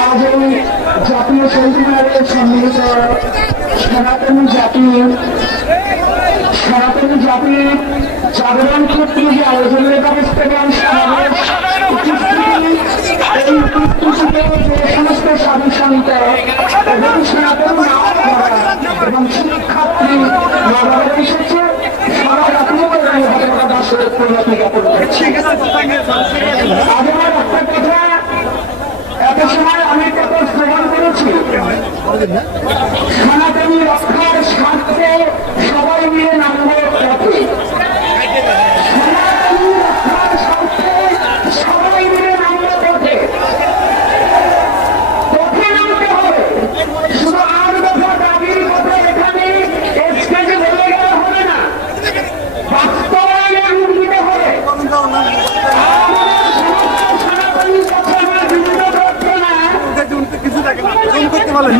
আজ এই জাতীয় সেমিনারে সম্মিলিত সনাতনী জাতির সনাতনী জাতির জাগরণ ক্ষেত্রে যে আয়োজনের ব্যবস্থা সারা এই উপস্থিতিতে ಮಾಡೋದಿಲ್ಲ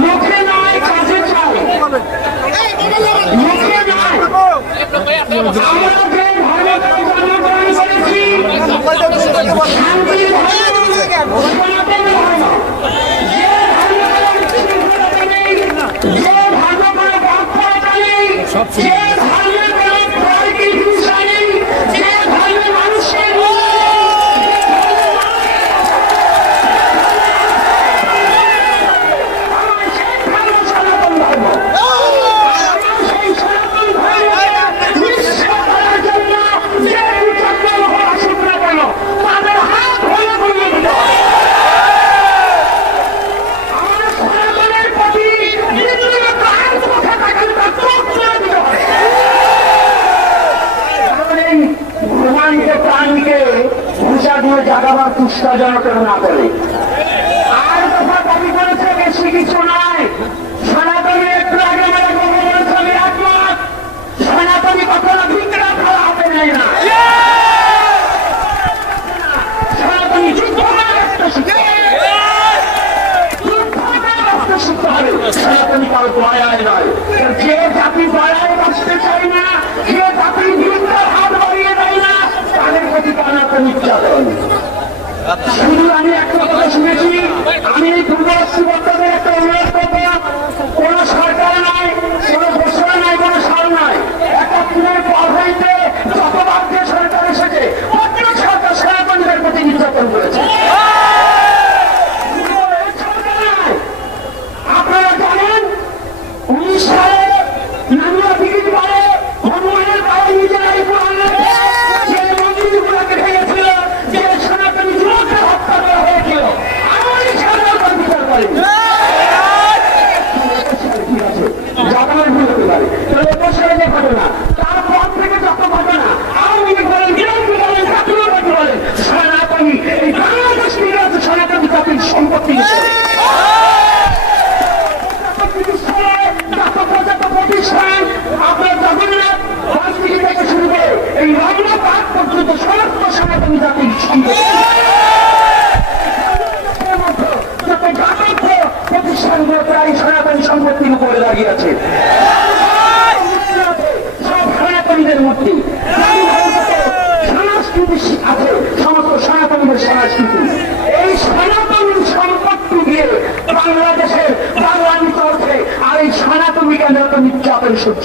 মুখে নয় কাজে চাও মুখে নয় আমরা যে ধর্মে জন্মগ্রহণ করেছি শান্তি ধর্ম সব আবার কুষ্ঠা যেন কেউ না করে আর কথা দাবি করেছে বেশি কিছু আমি আন্তর্জাতিক প্রতিষ্ঠানগুলো প্রায় সনাতন সম্পত্তির উপরে দাঁড়িয়ে আছে সব সনাতনীদের মূর্তি সংস্কৃতি আছে সমস্ত সনাতনীদের সংস্কৃতি এই সনাতন বাংলাদেশের বাংলা অর্থে আর এই সনাতনীকে নির্যাতন সহ্য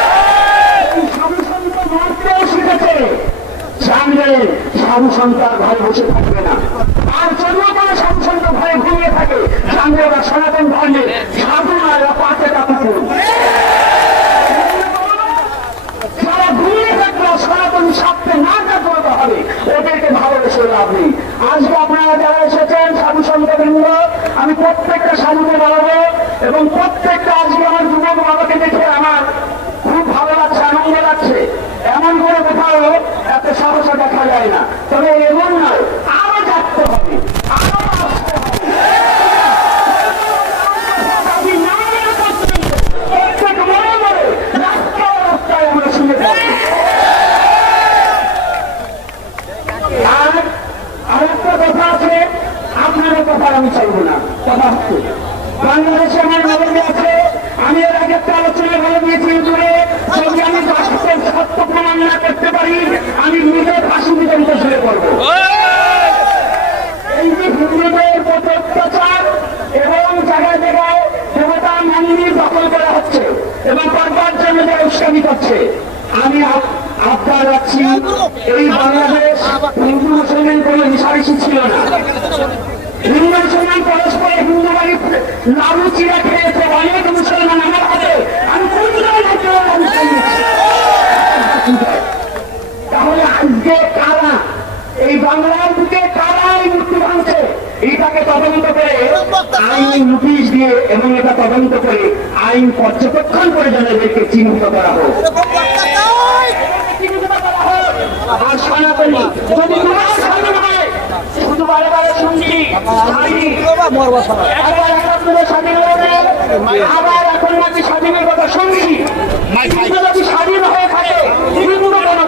জানবে সাধু সন্ত আর ঘরে বসে থাকবে না। আর যদিও কোনো সাধু সন্ত ঘরে ঘুমিয়ে থাকে, জানবে ওরা সনাতন ধর্মের সাধু না, এরা পাতে থাকল সনাতন আপনারা যারা এসেছেন সাধু সন্তবৃন্দ আমি প্রত্যেকটা সাধুকে বলব এবং প্রত্যেকটা আজকে আমার যুবক বাবাকে দেখে আমার খুব ভালো লাগছে, আনন্দ লাগছে। এমন করে কোথাও এত সাহসা দেখা যায় না তবে এমন নয় আরও জাগতে হবে আরও আসতে হবে দাবি না মেনে করতে হবে। প্রত্যেক মনে মনে রাস্তায় রাস্তায় আমরা শুনে থাকি আর আরেকটা কথা আছে আপনাদের কথা আমি চাইব না। কথা হচ্ছে। বাংলাদেশে আমার নবমী আছে, আমি এর আগে একটা আলোচনা বলে দিয়েছি দূরে যদি আমি বাস্তব সত্য প্রমাণ না করতে পারি, আমি নিজে ফাঁসি বিতরিত শুরু করব। এই যে হিন্দুদের প্রতি অত্যাচার এবং জায়গায় জায়গায় দেবতা মন্দির দখল করা হচ্ছে এবং করবার জন্য যে উস্কানি করছে, আমি আপ- আবদার রাখছি, এই বাংলাদেশ হিন্দু মুসলমান কোনো মিশামিশি ছিল না। হিন্দু মুসলমান পরস্পর হিন্দু বাড়ি চিরা খেয়েছে অনেক মুসলমান আমার হাতে। আমি তাহলে আজকে কারা? এই বাংলার বুকে কারা এই মূর্তি ভাঙছে? এইটাকে তদন্ত করে আইন নোটিশ দিয়ে এবং এটা তদন্ত করে আইন পর্যবেক্ষণ করে হোক। চিহ্নিত করা হোক। আর সনাতনী। যদি তোমার সামনে হয় শুধু বারে বারে শুনছি আইনি একবার একাত্তরে স্বাধীন হয়ে আবার এখন নাকি স্বাধীনের কথা শুনছি যদি স্বাধীন হয়ে থাকে তুমি কোনো কোনো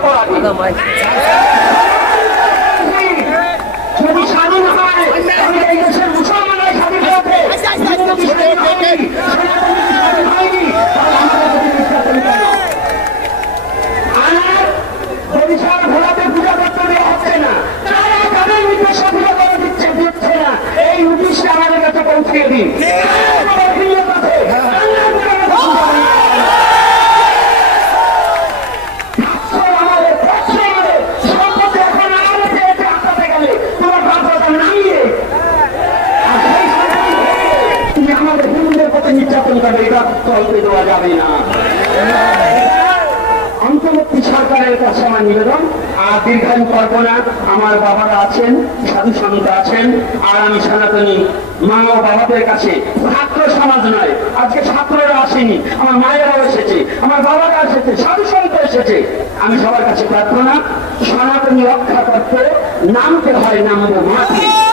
যদি স্বাধীন হয় তাহলে এই দেশের মুসলমানরা স্বাধীন হয়েছে হিন্দু কি স্বাধীন হয়নি সনাতনী কি স্বাধীন হয়নি তাহলে আমাদের প্রতি নির্যাতন কেন? আর বরিশাল ঘোড়াতে পূজা করতে দেওয়া হচ্ছে না তারা তাদের নির্দেশ স্বাধীনতা করে দিচ্ছে দিচ্ছে না এই নোটিশটা আমাদের কাছে পৌঁছিয়ে দিন আমাদের প্রিয় কাছে, আমাদের কাছে পৌঁছাবেন। থাকছে আমাদের, থাকছে আমাদের, সম্পত্তি এখন আমাদের চেয়েছে আটকাতে গেলে, তোমার বাপটা নামিয়ে। আর সেই সম্পত্তি থেকে তুমি আমাদের হিন্দুদের প্রতি নির্যাতন করবে এটা চলতে দেওয়া যাবে না। অন্তর্বর্তী সরকারের কাছে আমার নিবেদন। আর দীর্ঘায়ু করব না আমার বাবারা আছেন, সাধু সন্ত আছেন, আর আমি সনাতনী মা ও বাবাদের কাছে ছাত্র সমাজ নয়, আজকে ছাত্ররা আসেনি, আমার মায়েরাও এসেছে, আমার বাবারা এসেছে, সাধু সন্ত এসেছে। আমি সবার কাছে প্রার্থনা, সনাতনী রক্ষা করতে নামতে হয়, নামবো মাঠে।